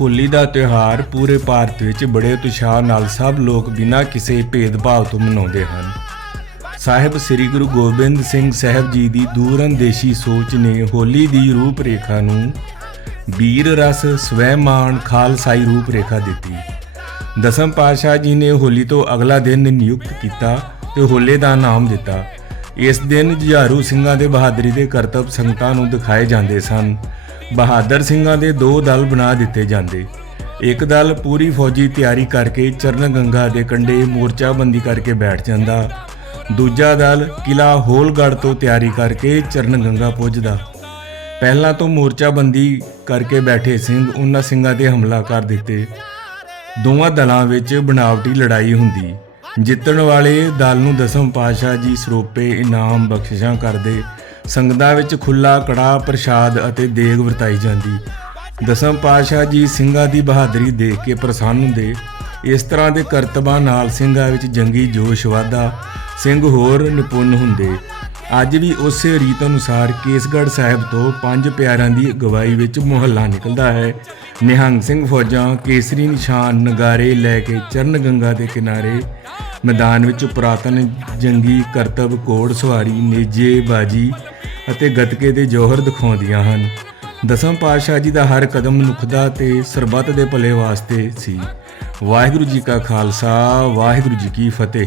ਹੋਲੀ ਦਾ ਤਿਉਹਾਰ ਪੂਰੇ ਭਾਰਤ ਵਿੱਚ ਬੜੇ ਉਤਸ਼ਾਹ ਨਾਲ ਸਭ ਲੋਕ ਬਿਨਾਂ ਕਿਸੇ ਭੇਦਭਾਵ ਤੋਂ ਮਨਾਉਂਦੇ ਹਨ। ਸਾਹਿਬ ਸ੍ਰੀ ਗੁਰੂ ਗੋਬਿੰਦ ਸਿੰਘ ਸਾਹਿਬ ਜੀ ਦੀ ਦੂਰਅੰਦੇਸ਼ੀ ਸੋਚ ਨੇ ਹੋਲੀ ਦੀ ਰੂਪ ਰੇਖਾ ਨੂੰ ਵੀਰ ਰਸ ਸਵੈਮਾਨ ਖਾਲਸਾਈ ਰੂਪ ਰੇਖਾ ਦਿੱਤੀ। ਦਸਮ ਪਾਤਸ਼ਾਹ ਜੀ ਨੇ ਹੋਲੀ ਤੋਂ ਅਗਲਾ ਦਿਨ ਨਿਯੁਕਤ ਕੀਤਾ ਤੇ ਹੋਲੇ ਦਾ ਨਾਮ ਦਿੱਤਾ। ਇਸ ਦਿਨ ਜੁਝਾਰੂ ਸਿੰਘਾਂ ਦੇ ਬਹਾਦਰੀ ਦੇ ਕਰਤੱਵ ਸੰਗਤਾਂ ਨੂੰ ਦਿਖਾਏ ਜਾਂਦੇ ਸਨ। ਬਹਾਦਰ ਸਿੰਘਾਂ ਦੇ ਦੋ ਦਲ ਬਣਾ ਦਿੱਤੇ ਜਾਂਦੇ। ਇੱਕ ਦਲ ਪੂਰੀ ਫੌਜੀ ਤਿਆਰੀ ਕਰਕੇ ਚਰਨ ਗੰਗਾ ਦੇ ਕੰਢੇ ਮੋਰਚਾਬੰਦੀ ਕਰਕੇ ਬੈਠ ਜਾਂਦਾ। ਦੂਜਾ ਦਲ ਕਿਲਾ ਹੋਲਗੜ੍ਹ ਤੋਂ ਤਿਆਰੀ ਕਰਕੇ ਚਰਨ ਗੰਗਾ ਪੁੱਜਦਾ। ਪਹਿਲਾਂ ਤੋਂ ਮੋਰਚਾਬੰਦੀ ਕਰਕੇ ਬੈਠੇ ਸਿੰਘ ਉਹਨਾਂ ਸਿੰਘਾਂ ਤੇ ਹਮਲਾ ਕਰ ਦਿੱਤੇ। ਦੋਵਾਂ ਦਲਾਂ ਵਿੱਚ ਬਣਾਵਟੀ ਲੜਾਈ ਹੁੰਦੀ। ਜਿੱਤਣ ਵਾਲੇ ਦਲ ਨੂੰ ਦਸਮ ਪਾਤਸ਼ਾਹ ਜੀ ਸਰੋਪੇ ਇਨਾਮ ਬਖਸ਼ਿਸ਼ਾਂ ਕਰਦੇ। ਸੰਗਤਾਂ ਵਿੱਚ ਖੁੱਲਾ ਕੜਾ ਪ੍ਰਸ਼ਾਦ ਅਤੇ ਦੇਗ ਵਰਤਾਈ ਜਾਂਦੀ। ਦਸਮ ਪਾਤਸ਼ਾਹ ਜੀ ਸਿੰਘਾਂ ਦੀ ਬਹਾਦਰੀ ਦੇਖ ਕੇ ਪ੍ਰਸੰਨ ਹੁੰਦੇ। ਇਸ ਤਰ੍ਹਾਂ ਦੇ ਕਰਤਬਾਂ ਨਾਲ ਸਿੰਘਾਂ ਵਿੱਚ ਜੰਗੀ, ਜੋਸ਼ ਵਾਧਾ, ਸਿੰਘ ਹੋਰ ਨਿਪੁੰਨ ਹੁੰਦੇ। ਅੱਜ ਵੀ ਉਸੇ ਰੀਤ ਅਨੁਸਾਰ ਕੇਸਗੜ੍ਹ ਸਾਹਿਬ ਤੋਂ ਪੰਜ ਪਿਆਰਿਆਂ ਦੀ ਅਗਵਾਈ ਵਿੱਚ ਮੁਹੱਲਾ ਨਿਕਲਦਾ ਹੈ। ਨਿਹੰਗ ਸਿੰਘ ਫੌਜਾਂ ਕੇਸਰੀ ਨਿਸ਼ਾਨ ਨਗਾਰੇ ਲੈ ਕੇ ਚਰਨ ਗੰਗਾ ਦੇ ਕਿਨਾਰੇ ਮੈਦਾਨ ਵਿੱਚ ਪੁਰਾਤਨ ਜੰਗੀ ਕਰਤਬ ਘੋੜ ਸਵਾਰੀ ਨੇਜੇ ਬਾਜੀ ਅਤੇ ਗਤਕੇ ਦੇ ਜੋਹਰ ਦਿਖਾਉਂਦੀਆਂ ਹਨ। ਦਸਮ ਪਾਤਸ਼ਾਹ ਜੀ ਦਾ ਹਰ ਕਦਮ ਮਨੁੱਖ ਦਾ ਤੇ ਸਰਬੱਤ ਦੇ ਭਲੇ ਵਾਸਤੇ ਸੀ। ਵਾਹਿਗੁਰੂ ਜੀ ਕਾ ਖਾਲਸਾ, ਵਾਹਿਗੁਰੂ ਜੀ ਕੀ ਫਤਿਹ।